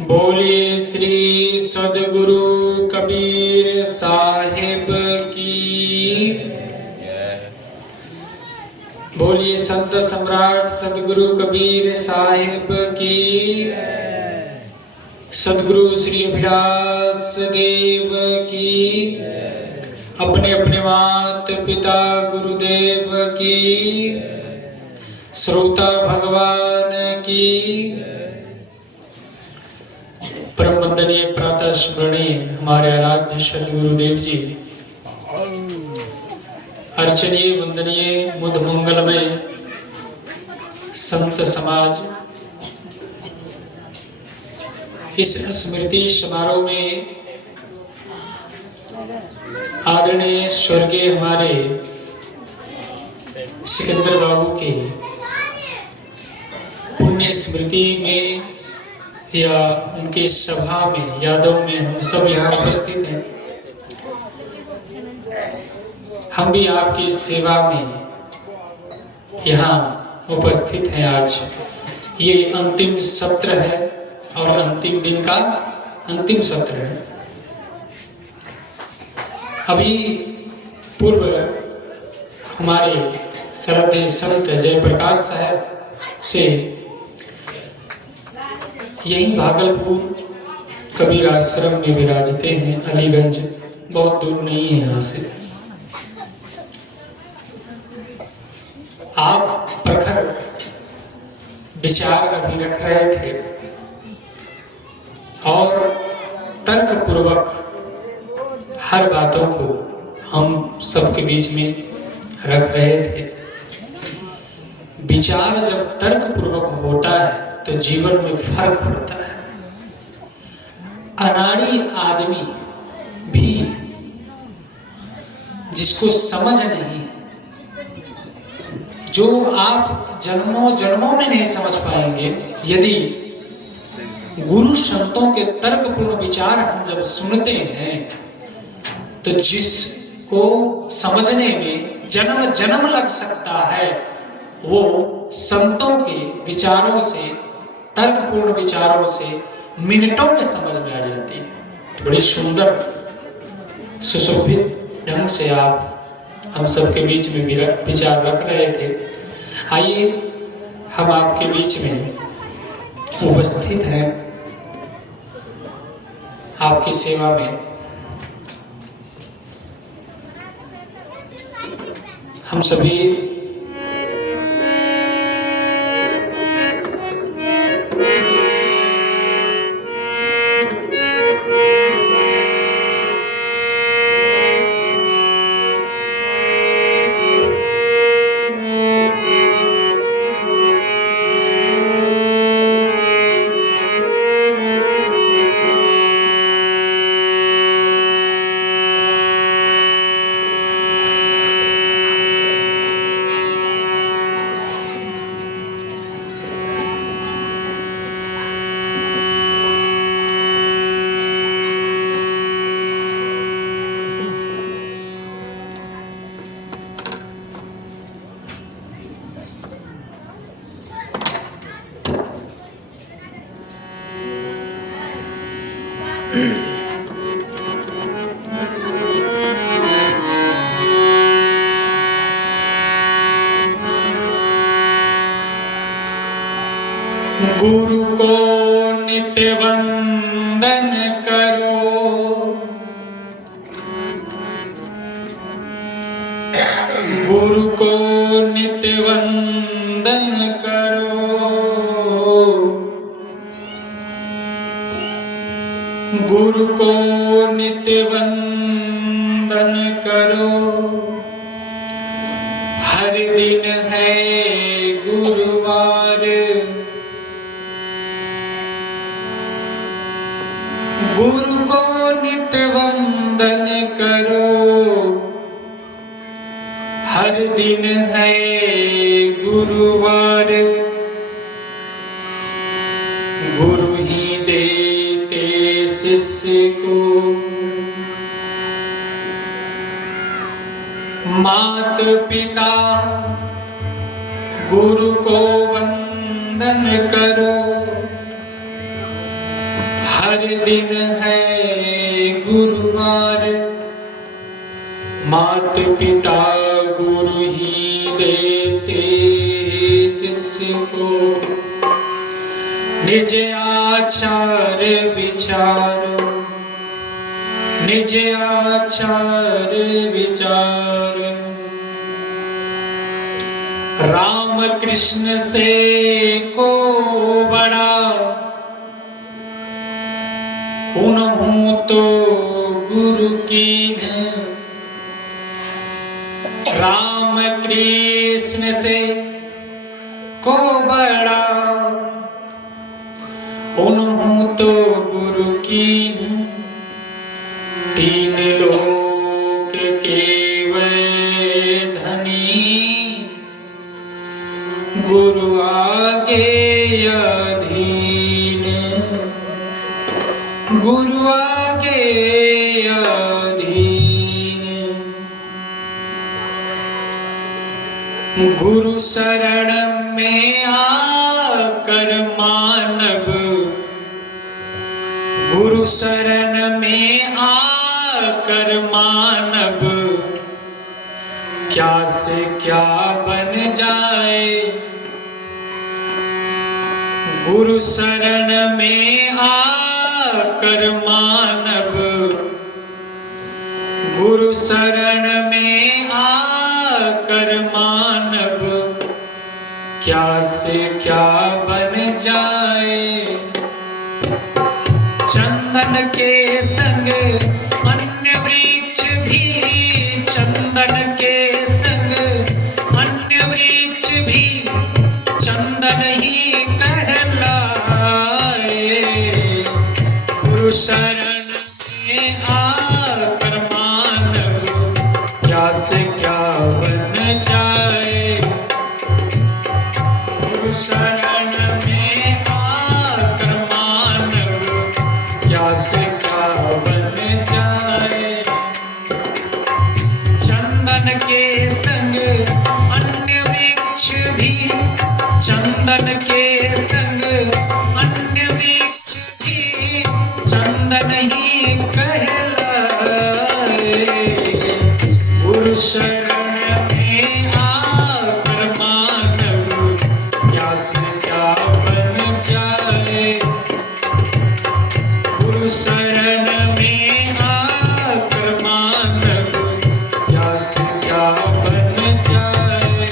बोलिए श्री सद्गुरु कबीर साहिब की। बोलिए संत सम्राट सद्गुरु कबीर साहिब की। सद्गुरु श्री अभिलाष देव की। अपने अपने मात पिता गुरुदेव की। श्रोता भगवान की। परम वंदनीय प्रातः स्मरणीय हमारे आराध्य सद्गुरुदेव जी, अर्चनीय वंदनीय मुद मंगलमय संत समाज, इस स्मृति समारोह में आदरणीय स्वर्गीय हमारे सिकंदर बाबू के पुण्य स्मृति में या उनके सभा में यादों में हम सब यहाँ उपस्थित हैं। हम भी आपकी सेवा में यहाँ उपस्थित हैं। आज ये अंतिम सत्र है और अंतिम दिन का अंतिम सत्र है। अभी पूर्व हमारे श्रद्धेय संत जयप्रकाश साहब से यही भागलपुर कबीर आश्रम में विराजते हैं। अलीगंज बहुत दूर नहीं है यहाँ से। आप प्रखर विचार अभी रख रहे थे और तर्क पूर्वक हर बातों को हम सबके बीच में रख रहे थे। विचार जब तर्क पूर्वक होता है तो जीवन में फर्क पड़ता है। अनाड़ी आदमी भी जिसको समझ नहीं, जो आप जन्मों जन्मों में नहीं समझ पाएंगे, यदि गुरु संतों के तर्कपूर्ण विचार हम जब सुनते हैं तो जिसको समझने में जन्म जन्म लग सकता है, वो संतों के विचारों से, तर्कपूर्ण विचारों से मिनटों में समझ में आ जाती है। बड़ी सुंदर सुशोभित ढंग से आप हम सबके बीच में विचार रख रहे थे। आइए हम आपके बीच में उपस्थित हैं, आपकी सेवा में। हम सभी गुरु को नित्य वंदन करो। गुरु को नित्य वंदन करो। गुरु को नित्य वंदन करो। हर दिन है गुरुवार, गुरु को नित्य वंदन करो। हर दिन है गुरुवार, गुरु ही देते शिष्य को। मात पिता गुरु को वंदन बंधन करो, हर दिन है गुरुवार, मात पिता गुरु ही देते शिष्य को, निज आचार विचार, निज आचार विचार। राम कृष्ण से को बड़ा, उन्हूं तो गुरु कीन। राम कृष्ण से को बड़ा, उन्हूं तो गुरु कीन। तीन लोक के वै धनी, गुरु आगे अधीन, गुरु आगे अधीन। गुरु शरण में आकर मानव, गुरु शरण में आकर मानव, क्या से क्या बन जाए। गुरु शरण में आकर मानव, गुरु शरण में आकर मानव, क्या से क्या बन जाए। चंदन के संग अन्य वृक्ष भी, चंदन के संग अन्य वृक्ष भी, चंदन ही कहलाए। गुरु शरण में आकर मानव, क्या से क्या बन जाए। गुरु शरण में आकर मानव, क्या से क्या बन जाए। चंदन के संग अन्य वृक्ष भी, चंदन के संग अन्य वृक्ष भी, चंदन ही कहलाए। गुरु शरण में आकर मानव, क्या से क्या बन जाए। गुरु शरण में आकर मानव, क्या से क्या बन जाए।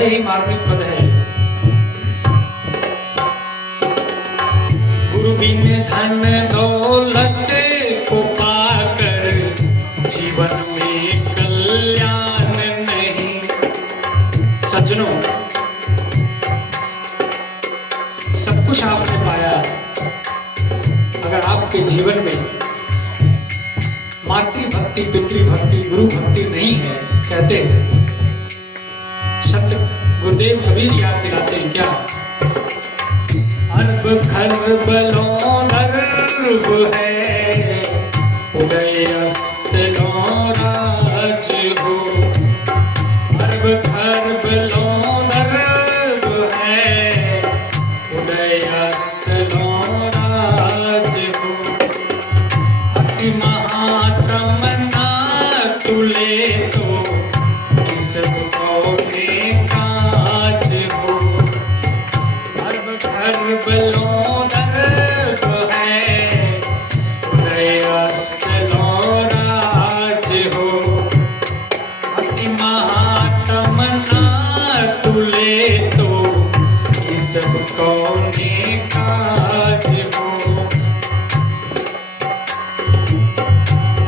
बड़े ही मार्मिक पद है। गुरु बिन धन दौलत को पाकर जीवन में कल्याण नहीं। सज्जनों, सब कुछ आपने पाया, अगर आपके जीवन में मातृभक्ति, पितृभक्ति, गुरु भक्ति नहीं है, कहते हैं शब्द गुरुदेव कबीर याद दिलाते हैं क्या? अर्ब खर्ब लो नर्ब है, उदय अस्त लो राज हो। अर्ब खर्ब लो नर्ब है, उदय अस्त लो राज हो। अति महातमना तुले तो इस कौने काज हो। अर्ब खर्ब लो नर्ब है, उदय अस्त लो राज हो। अति महातमना तुले तो इस कौने काज हो।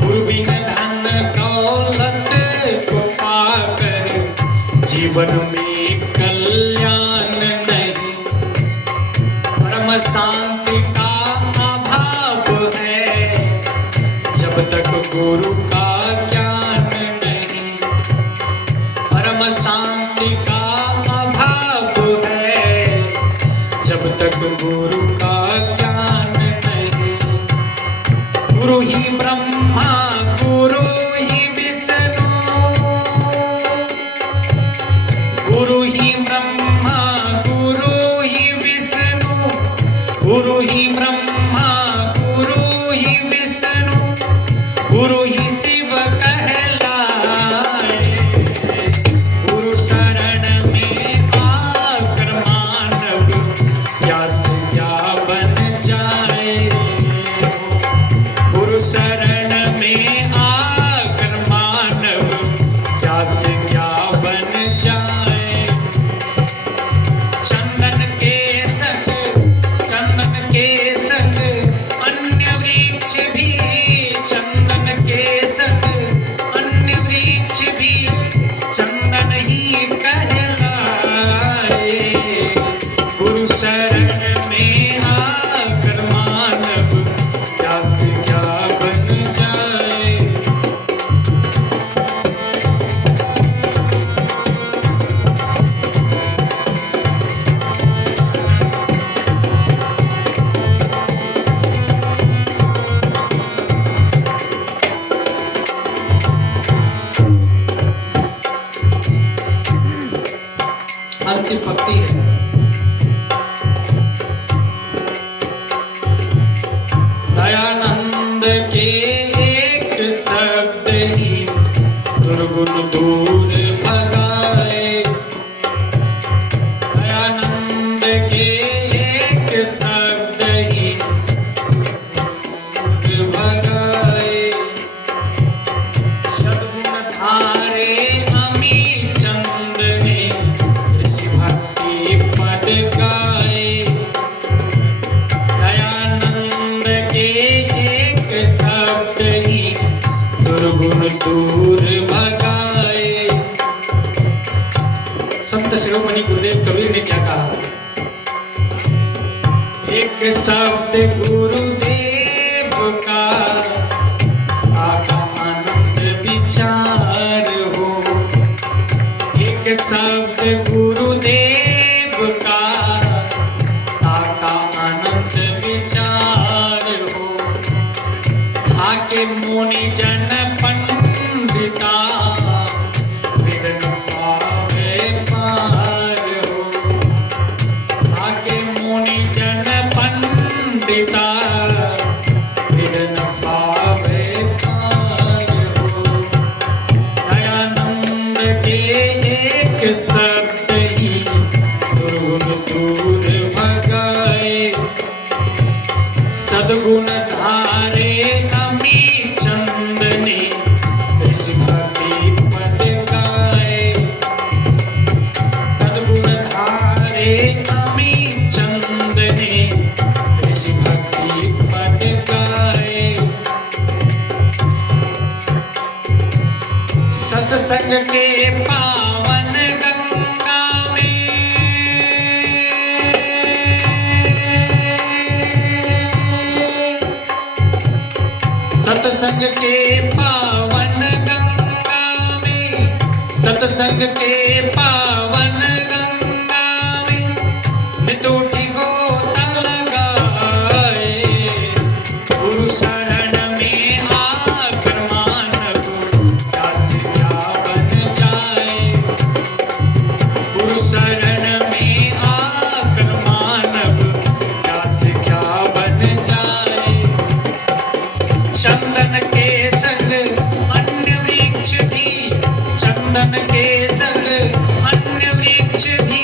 गुरु बिन धन दौलत को पाकर जीवन में कल्याण नहीं। परम शांति का अभाव है, जब तक गुरु का ज्ञान नहीं। परम शांति का अभाव है, जब तक गुरु का ज्ञान नहीं। गुरु ही ब्रह्मा, गुरु ही विष्णु, गुरु ही ब्रह्मा, गुरु ही विष्णु, गुरु ही ब्रह्मा, गुरु ही विष्णु, गुरु ही शिव कहलाए। गुरु शरण में आकर मानव क्या से क्या बन जाए। गुरु शरण में आकर मानव क्या से क्या बन जाए। चंदन के संग, चंदन के संग अन्य वृक्ष भी, चंदन के संग अन्य वृक्ष भी चंदन ही कहलाए। गुरु शरण में आकर मानव क्या से क्या बन जाए। अंतिम पंक्ति है। दयानंद के एक शब्द ही दुर्गुण दूर भगाए। दयानंद के एक शब्द ही दूर भगाए। सद्गुण धारे अमी चंद ने ऋषि भक्ति पद गाए। दयानंद के एक शब्द ही दुर्गुण दूर भगाए। संत शिरोमणि गुरुदेव कबीर ने क्या कहा? एक शब्द गुरुदेव का आका आनंद विचार हो। एक शब्द गुरुदेव का आका आनंद विचार हो। आके मुनि जन पंडिता विदन पावे पार हो। आके मुनि जन पंडिता विदन पावे पार हो। दयानंद के एक शब्द ही दुर्गुण दूर भगाए। सद्गुण धारे अमी चंद ने सत्संग के पावन गंगा में, सत्संग के पावन गंगा में, सत्संग के पावन गंगा में नितोटी गोता लगाए, गुरु शरण में आकर मानव क्या से क्या बन जाए, गुरु शरण में आकर मानव क्या से क्या बन जाए। चंदन के संग अन्य वृक्ष भी, चंदन के संग अन्य वृक्ष भी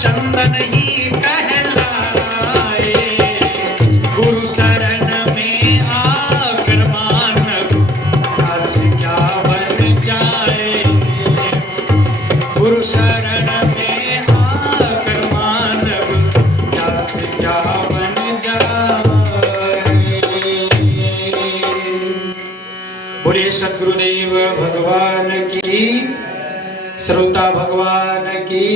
चंदन ही कहलाए, गुरु शरण में आकर मानव क्या से क्या बन जाए, गुरु शरण में आकर मानव क्या से क्या बन जाए। बोले सद्गुरुदेव भगवान की, श्रोता भगवान की।